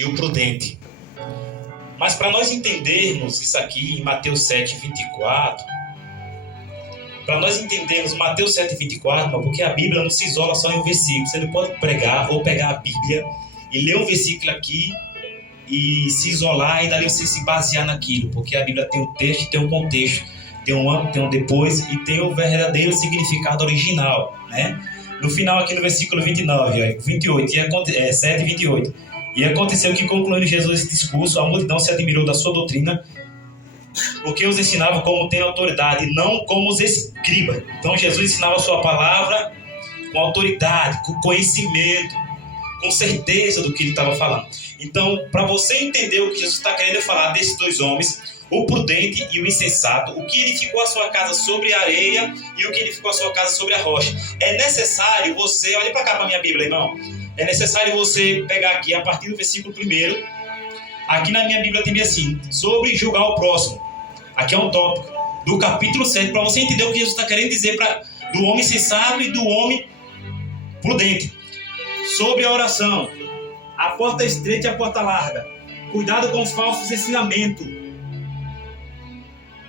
e o prudente. Mas para nós entendermos isso aqui em Mateus 7:24, para nós entendermos Mateus 7:24, porque a Bíblia não se isola só em um versículo. Você não pode pregar ou pegar a Bíblia e ler um versículo aqui e se isolar e dali você se basear naquilo, porque a Bíblia tem um texto e tem um contexto, tem um antes, tem um depois e tem o verdadeiro significado original, né? No final aqui no versículo 29, 28, 7:28. E aconteceu que, concluindo Jesus esse discurso, a multidão se admirou da sua doutrina, porque os ensinava como tem autoridade, não como os escribas. Então Jesus ensinava a sua palavra com autoridade, com conhecimento, com certeza do que ele estava falando. Então, para você entender o que Jesus está querendo falar desses dois homens, o prudente e o insensato, o que edificou a sua casa sobre a areia e o que edificou a sua casa sobre a rocha, é necessário você, olha para cá para a minha Bíblia, irmão, é necessário você pegar aqui a partir do versículo 1, aqui na minha Bíblia tem assim, sobre julgar o próximo. Aqui é um tópico do capítulo 7, para você entender o que Jesus está querendo dizer do homem sensato e do homem prudente. Sobre a oração, a porta estreita e a porta larga. Cuidado com os falsos ensinamentos.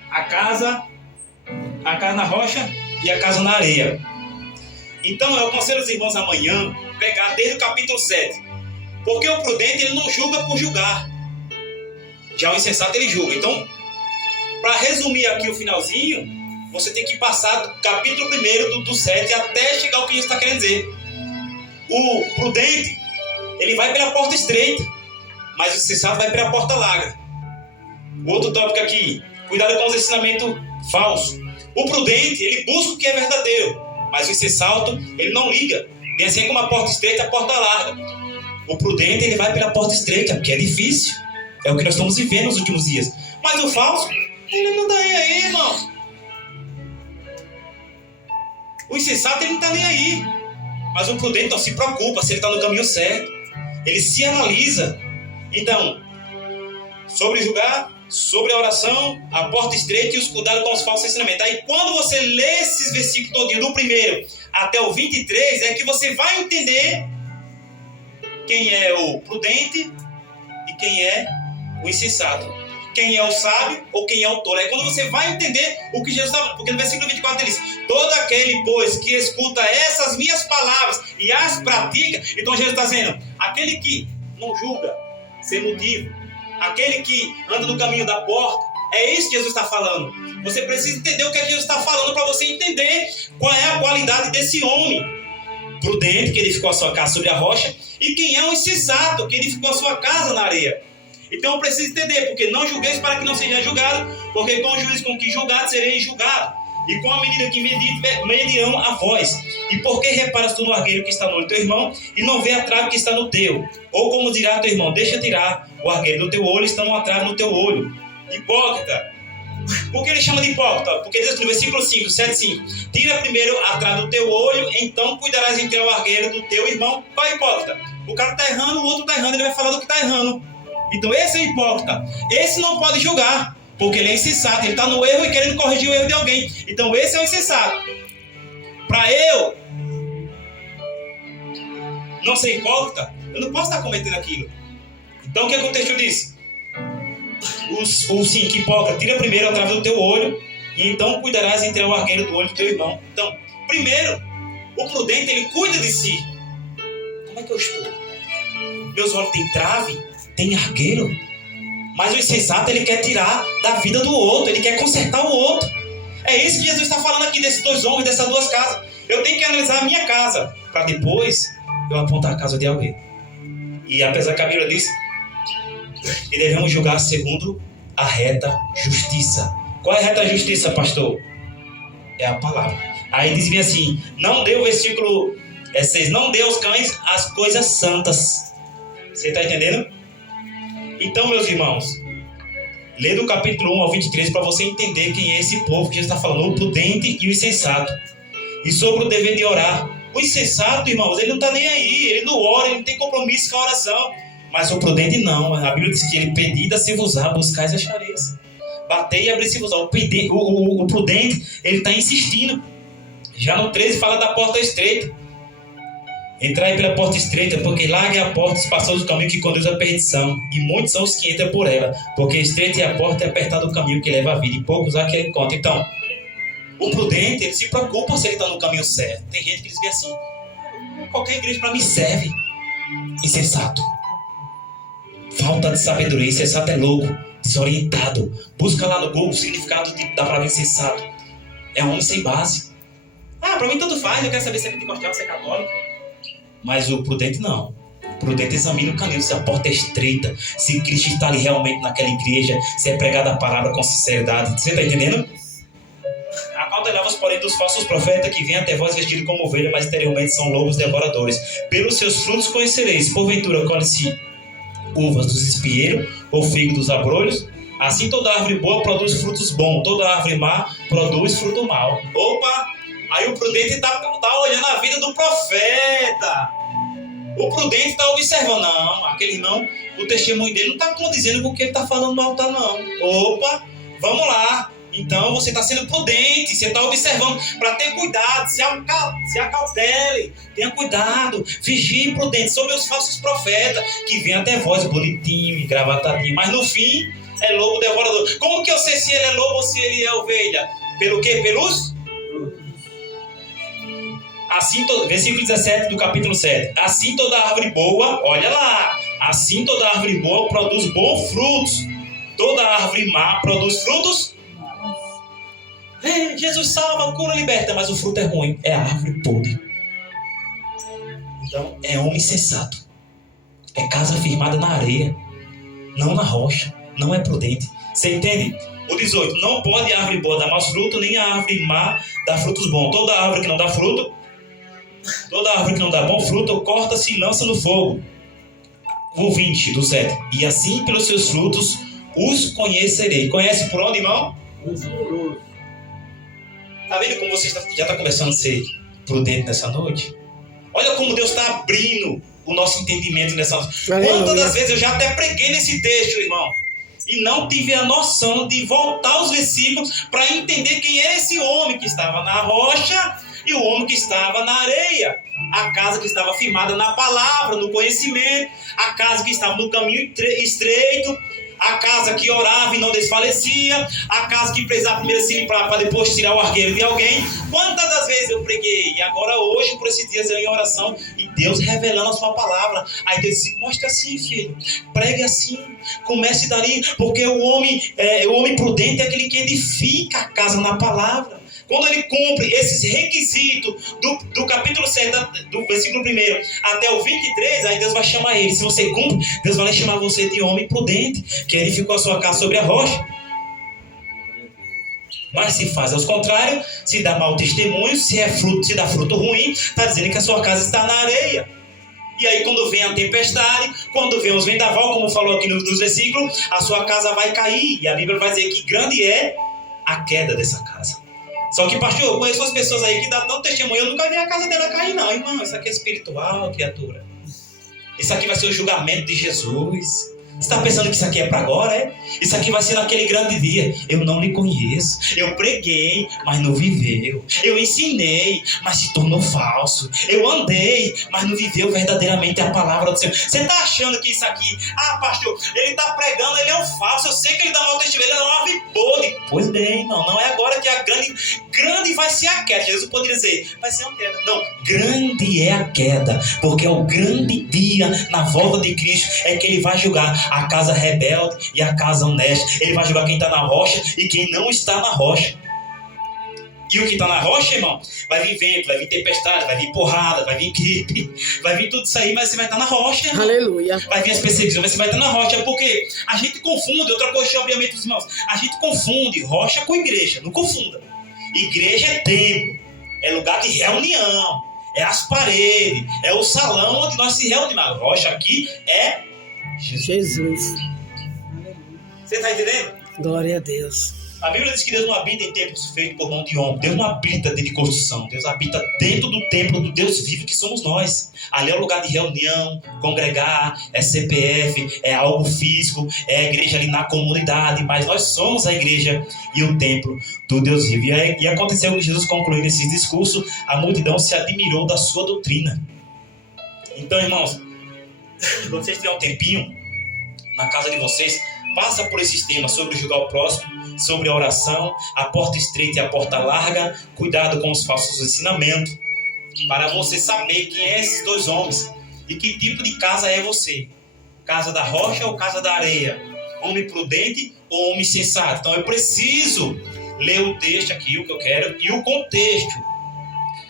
A casa na rocha e a casa na areia. Então eu aconselho os irmãos amanhã pegar desde o capítulo 7. Porque o prudente ele não julga por julgar. Já o insensato ele julga. Então, para resumir aqui o finalzinho, você tem que passar do capítulo 1 do 7 até chegar ao que Jesus está querendo dizer. O prudente, ele vai pela porta estreita, mas o insensato vai pela porta larga. O outro tópico aqui, cuidado com os ensinamentos falsos. O prudente, ele busca o que é verdadeiro, mas o insensato, ele não liga. Bem assim como a porta estreita e a porta larga. O prudente, ele vai pela porta estreita, porque é difícil. É o que nós estamos vivendo nos últimos dias. Mas o falso, ele não está nem aí, irmão. O insensato, ele não está nem aí. Mas o prudente não se preocupa se ele está no caminho certo. Ele se analisa. Então, sobre julgar, sobre a oração, a porta estreita e os cuidados com os falsos ensinamentos. Aí quando você lê esses versículos todinho, do 1 até o 23, é que você vai entender quem é o prudente e quem é o insensato. Quem é o sábio ou quem é o tolo. É quando você vai entender o que Jesus está falando. Porque no versículo 24 ele diz: todo aquele, pois, que escuta essas minhas palavras e as pratica. Então Jesus está dizendo, aquele que não julga sem motivo, aquele que anda no caminho da porta, é isso que Jesus está falando. Você precisa entender o que Jesus está falando para você entender qual é a qualidade desse homem prudente, que edificou a sua casa sobre a rocha, e quem é o insensato, que edificou a sua casa na areia. Então eu preciso entender, porque não julgueis para que não seja julgado, porque com o juízo com que julgado sereis julgado, e com a medida que medirão a vós. E por que reparas tu no argueiro que está no olho do teu irmão, e não vê a trave que está no teu? Ou como dirá teu irmão, deixa tirar o argueiro do teu olho, estando uma trave no teu olho. Hipócrita. Por que ele chama de hipócrita? Porque diz no versículo 5, 7:5, tira primeiro a trave do teu olho, então cuidarás em tirar o argueiro do teu irmão. Qual é hipócrita? O cara está errando, o outro está errando, ele vai falar do que está errando. Então esse é hipócrita. Esse não pode julgar, porque ele é insensato. Ele está no erro e querendo corrigir o erro de alguém. Então esse é o insensato. Para eu não ser hipócrita, eu não posso estar cometendo aquilo. Então o que o texto diz? O 5, hipócrita, tira primeiro a trave do teu olho, e então cuidarás em tirar o argueiro do olho do teu irmão. Então, primeiro, o prudente, ele cuida de si. Como é que eu estou? Meus olhos têm trave? Tem argueiro? Mas o insensato, ele quer tirar da vida do outro, ele quer consertar o outro. É isso que Jesus está falando aqui desses dois homens, dessas duas casas. Eu tenho que analisar a minha casa, para depois eu apontar a casa de alguém. E apesar que a Bíblia diz que devemos julgar segundo a reta justiça. Qual é a reta justiça, pastor? É a palavra. Aí diz bem assim, não dê o versículo 6, não dê aos cães as coisas santas. Você está entendendo? Então, meus irmãos, lê do capítulo 1 ao 23 para você entender quem é esse povo que Jesus está falando, o prudente e o insensato. E sobre o dever de orar. O insensato, irmãos, ele não está nem aí, ele não ora, ele não tem compromisso com a oração. Mas o prudente não. A Bíblia diz que ele pedida se vos há, buscais e achareis. Batei e abri se vos há. O prudente, ele está insistindo. Já no 13 fala da porta estreita. Entrai pela porta estreita, porque larga é a porta, espaçoso o caminho que conduz à perdição, e muitos são os que entram por ela, porque estreita é a porta e apertado o caminho que leva à vida, e poucos há que ele encontra. Então, o prudente, ele se preocupa se ele está no caminho certo. Tem gente que diz assim, qualquer igreja para mim serve. Insensato. Falta de sabedoria. Insensato é louco, desorientado. Busca lá no Google o significado da palavra insensato. É um homem sem base. Para mim tanto faz, eu quero saber se é pentecostal, se é católico. Mas o prudente não. O prudente examina o caminho, se a porta é estreita, se Cristo está ali realmente naquela igreja, se é pregada a palavra com sinceridade. Você está entendendo? Acautelai-vos, porém, dos falsos profetas que vêm até vós vestidos como ovelha, mas exteriormente são lobos devoradores. Pelos seus frutos conhecereis. Porventura colhe-se uvas dos espinheiros ou figo dos abrolhos? Assim toda árvore boa produz frutos bons, toda árvore má produz fruto mau. Opa! Aí o prudente está olhando a vida do profeta. O prudente está observando. Não, aquele irmão, o testemunho dele não está condizendo com o que ele está falando no altar, não. Opa! Vamos lá. Então você está sendo prudente, você está observando para ter cuidado, se acautele, tenha cuidado, vigie prudente sobre os falsos profetas que vêm até vós bonitinho, engravatadinho, mas no fim é lobo devorador. Como que eu sei se ele é lobo ou se ele é ovelha? Pelo quê? Pelos? Assim, versículo 17 do capítulo 7. Assim toda árvore boa, olha lá, assim toda árvore boa produz bons frutos, toda árvore má produz frutos. Jesus salva, cura, liberta, mas o fruto é ruim, é a árvore podre. Então é homem sensato, é casa firmada na areia, não na rocha, não é prudente. Você entende? O 18, não pode a árvore boa dar maus frutos, nem a árvore má dar frutos bons. Toda árvore que não dá fruto, toda árvore que não dá bom fruto, corta-se e lança no fogo. O 20 do 7, e assim pelos seus frutos os conhecerei. Conhece por onde, irmão? Está vendo como você já está começando a ser prudente nessa noite? Olha como Deus está abrindo o nosso entendimento nessa noite. Quantas das vezes eu já até preguei nesse texto, irmão, e não tive a noção de voltar aos versículos para entender quem é esse homem que estava na rocha e o homem que estava na areia. A casa que estava firmada na palavra, no conhecimento, a casa que estava no caminho estreito, a casa que orava e não desfalecia, a casa que precisava primeiro se limpar para depois tirar o argueiro de alguém. Quantas das vezes eu preguei? E agora hoje, por esses dias, eu em oração, e Deus revelando a sua palavra. Aí Deus disse, mostra assim, filho, pregue assim, comece dali, porque o homem prudente é aquele que edifica a casa na palavra. Quando ele cumpre esses requisitos do capítulo 7, do versículo 1 até o 23, aí Deus vai chamar ele. Se você cumpre, Deus vai chamar você de homem prudente, que edificou a sua casa sobre a rocha. Mas se faz ao contrário, se dá mau testemunho, se dá fruto ruim, está dizendo que a sua casa está na areia. E aí quando vem a tempestade, quando vem os vendaval, como falou aqui nos versículos, a sua casa vai cair. E a Bíblia vai dizer que grande é a queda dessa casa. Só que, pastor, eu conheço as pessoas aí que dão tanto testemunho, eu nunca vi a casa dela cair, não, irmão. Isso aqui é espiritual, criatura. Isso aqui vai ser o julgamento de Jesus. Você está pensando que isso aqui é para agora, é? Isso aqui vai ser naquele grande dia. Eu não lhe conheço. Eu preguei, mas não viveu. Eu ensinei, mas se tornou falso. Eu andei, mas não viveu verdadeiramente a palavra do Senhor. Você está achando que isso aqui... pastor, ele está pregando, ele é um falso. Eu sei que ele dá mau testemunho, ele é uma ave podre. Pois bem, não é agora que a grande vai ser a queda. Jesus poderia dizer, vai ser uma queda. Não, grande é a queda, porque é o grande dia na volta de Cristo, é que ele vai julgar a casa rebelde e a casa honesta. Ele vai julgar quem está na rocha e quem não está na rocha. E o que está na rocha, irmão, vai vir vento, vai vir tempestade, vai vir porrada, vai vir gripe, vai vir tudo isso aí, mas você vai estar na rocha, irmão. Aleluia. Vai vir as perseguições, mas você vai estar na rocha, porque a gente confunde, outra coisa, obviamente, os irmãos, a gente confunde rocha com igreja, não confunda. Igreja é templo, é lugar de reunião, é as paredes, é o salão onde nós se reunimos. Rocha aqui é Jesus. Você está entendendo? Glória a Deus. A Bíblia diz que Deus não habita em templos feitos por mão de homem. Deus não habita dentro de construção. Deus habita dentro do templo do Deus vivo que somos nós. Ali é o lugar de reunião, congregar, é CPF, é algo físico, é a igreja ali na comunidade. Mas nós somos a igreja e o templo do Deus vivo. E aconteceu que Jesus concluindo esse discurso, a multidão se admirou da sua doutrina. Então, irmãos, quando vocês tiverem um tempinho na casa de vocês, passa por esses temas sobre julgar o próximo, sobre a oração, a porta estreita e a porta larga, cuidado com os falsos ensinamentos, para você saber quem é esses dois homens e que tipo de casa é você. Casa da rocha ou casa da areia? Homem prudente ou homem sensato? Então eu preciso ler o texto aqui, o que eu quero, e o contexto.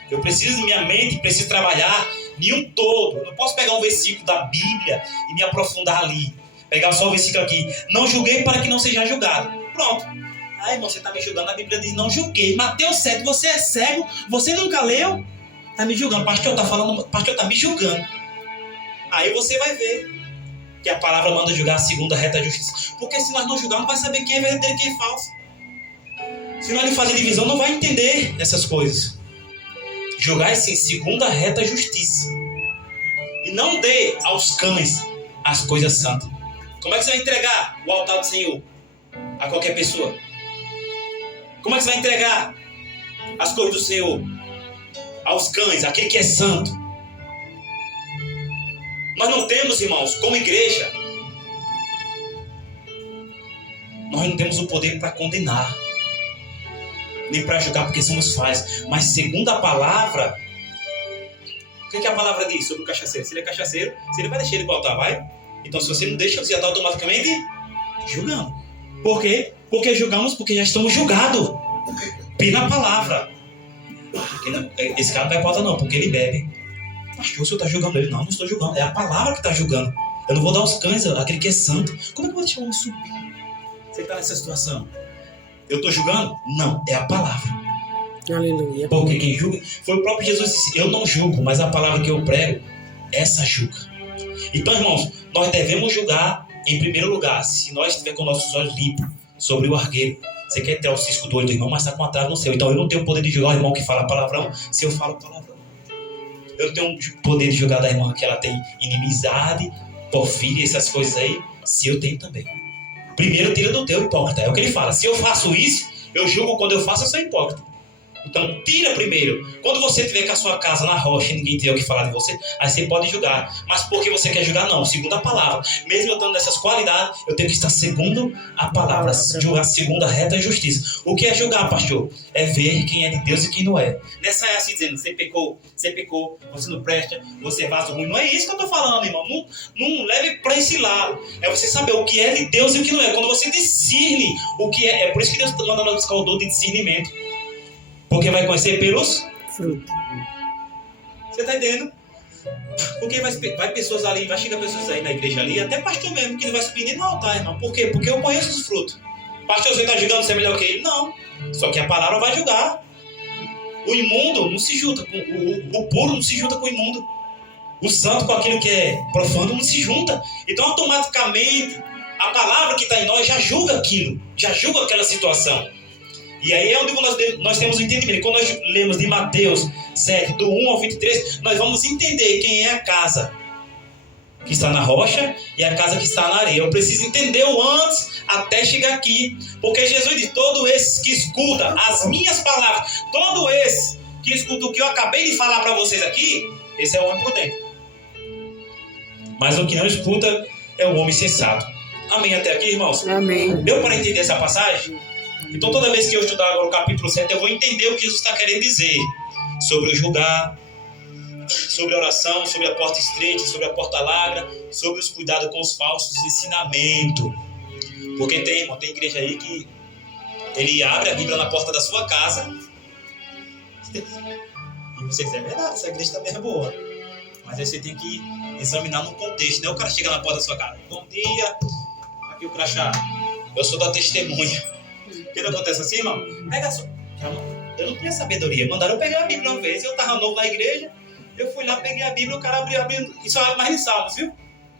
Eu preciso, minha mente precisa trabalhar em um todo. Eu não posso pegar um versículo da Bíblia e me aprofundar ali. Pegar só o versículo aqui. Não julguei para que não seja julgado. Pronto. Aí você está me julgando. A Bíblia diz não julguei. Mateus 7, você é cego, você nunca leu? Está me julgando. O pastor está falando, o pastor está me julgando. Aí você vai ver que a palavra manda julgar a segunda reta justiça. Porque se nós não julgarmos, vai saber quem é verdadeiro e quem é falso. Se nós não fazer divisão, não vai entender essas coisas. Julgar sim, segunda reta justiça. E não dê aos cães as coisas santas. Como é que você vai entregar o altar do Senhor a qualquer pessoa? Como é que você vai entregar as coisas do Senhor aos cães, aquele que é santo? Nós não temos, irmãos, como igreja, nós não temos o poder para condenar, nem para julgar porque somos falhos. Mas segundo a palavra, o que a palavra diz sobre o cachaceiro? Se ele é cachaceiro, se ele vai deixar ele para o altar, vai? Então se você não deixa, você já está automaticamente julgando. Por quê? Porque julgamos porque já estamos julgados pela palavra. Esse cara não vai para o altar não, porque ele bebe. Pastor, o senhor está julgando ele? Não, não estou julgando. É a palavra que está julgando. Eu não vou dar aos cães aquele que é santo. Como é que eu vou deixar o homem subir? Você está nessa situação. Eu estou julgando? Não, é a palavra. Aleluia. Porque quem julga, foi o próprio Jesus que disse, eu não julgo, mas a palavra que eu prego, essa julga. Então, irmãos, nós devemos julgar em primeiro lugar, se nós estiver com nossos olhos limpos sobre o argueiro. Você quer ter o cisco do olho do irmão, mas está com a trave no seu. Então eu não tenho o poder de julgar o irmão que fala palavrão se eu falo palavrão. Eu não tenho o poder de julgar da irmã que ela tem inimizade, porfíria, essas coisas aí, se eu tenho também. Primeiro tira do teu, hipócrita. É o que ele fala. Se eu faço isso, eu julgo quando eu faço, eu sou hipócrita. Então, tira primeiro. Quando você estiver com a sua casa na rocha e ninguém tiver o que falar de você, aí você pode julgar. Mas porque você quer julgar? Não. Segundo a palavra. Mesmo eu estando nessas qualidades, eu tenho que estar segundo a palavra. Julgar segundo a reta e justiça. O que é julgar, pastor? É ver quem é de Deus e quem não é. Nessa é assim dizendo, você pecou, você não presta, você é vaso ruim. Não é isso que eu estou falando, irmão. Não leve para esse lado. É você saber o que é de Deus e o que não é. Quando você discerne o que é. É por isso que Deus manda nós buscar o dom de discernimento. Porque vai conhecer pelos frutos. Você está entendendo? Porque vai pessoas ali, vai chegar pessoas aí na igreja ali, até pastor mesmo, que não vai subir nem no altar, irmão. Por quê? Porque eu conheço os frutos. Pastor, você está julgando ser melhor que ele? Não. Só que a palavra vai julgar. O imundo não se junta com o puro, não se junta com o imundo. O santo com aquilo que é profano não se junta. Então, automaticamente, a palavra que está em nós já julga aquilo, já julga aquela situação. E aí é onde nós temos o entendimento. Quando nós lemos de Mateus 7, do 1 ao 23, nós vamos entender quem é a casa que está na rocha e a casa que está na areia. Eu preciso entender o antes até chegar aqui. Porque Jesus diz, todo esse que escuta as minhas palavras, todo esse que escuta o que eu acabei de falar para vocês aqui, esse é o homem prudente. Mas o que não escuta é o homem sensato. Amém até aqui, irmãos? Amém. Deu para entender essa passagem? Então toda vez que eu estudar agora o capítulo 7, eu vou entender o que Jesus está querendo dizer sobre o julgar, sobre a oração, sobre a porta estreita, sobre a porta larga, sobre os cuidados com os falsos ensinamentos. Porque tem igreja aí que ele abre a Bíblia na porta da sua casa e você diz, é verdade, essa igreja também é boa. Mas aí você tem que examinar no contexto, né? O cara chega na porta da sua casa, bom dia, aqui o crachá, eu sou da testemunha. O que não acontece assim, irmão? Pega só. Eu não tinha sabedoria. Mandaram eu pegar a Bíblia uma vez. Eu estava novo na igreja. Eu fui lá, peguei a Bíblia. O cara abriu. E só abre mais de salmos, viu?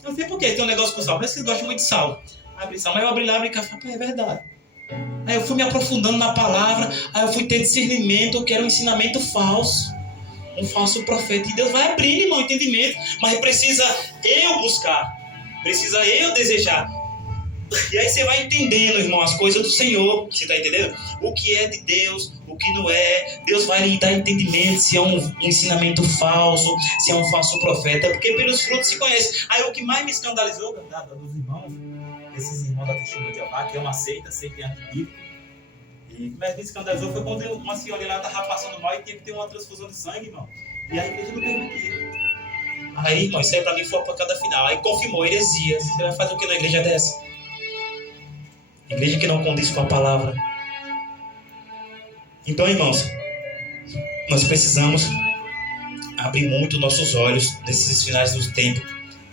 Eu não sei por quê. Tem um negócio com salmo. Parece que eles gostam muito de salmo. Abre salmo. Aí eu abri lá e falei, é verdade. Aí eu fui me aprofundando na palavra. Aí eu fui ter discernimento que era um ensinamento falso. Um falso profeta. E Deus vai abrir, irmão, entendimento. Mas precisa eu buscar. Precisa eu desejar. E aí você vai entendendo, irmão, as coisas do Senhor. Você está entendendo? O que é de Deus, o que não é. Deus vai lhe dar entendimento se é um ensinamento falso, se é um falso profeta. Porque pelos frutos se conhece. Aí o que mais me escandalizou, dos irmãos, esses irmãos da Testemunha de Jeová, que é uma seita antibíblica. E o que mais me escandalizou foi quando uma senhora lá estava passando mal e tinha que ter uma transfusão de sangue, irmão. E a igreja não permitia. Aí, irmão, isso aí pra mim foi a pancada final. Aí confirmou heresia. Você vai fazer o que na igreja dessa? Igreja que não condiz com a palavra. Então, irmãos, nós precisamos abrir muito nossos olhos nesses finais do tempo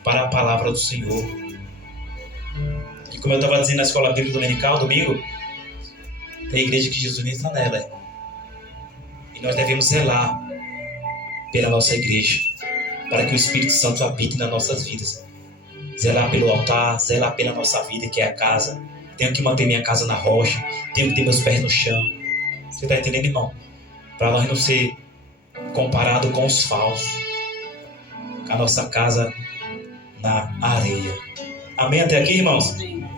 para a palavra do Senhor. E como eu estava dizendo na escola bíblica dominical, domingo, tem igreja que Jesus nem está nela. E nós devemos zelar pela nossa igreja, para que o Espírito Santo habite nas nossas vidas. Zelar pelo altar, zelar pela nossa vida, que é a casa. Tenho que manter minha casa na rocha, tenho que ter meus pés no chão. Você está entendendo, irmão? Para nós não ser comparado com os falsos. Com a nossa casa na areia. Amém até aqui, irmãos? Amém.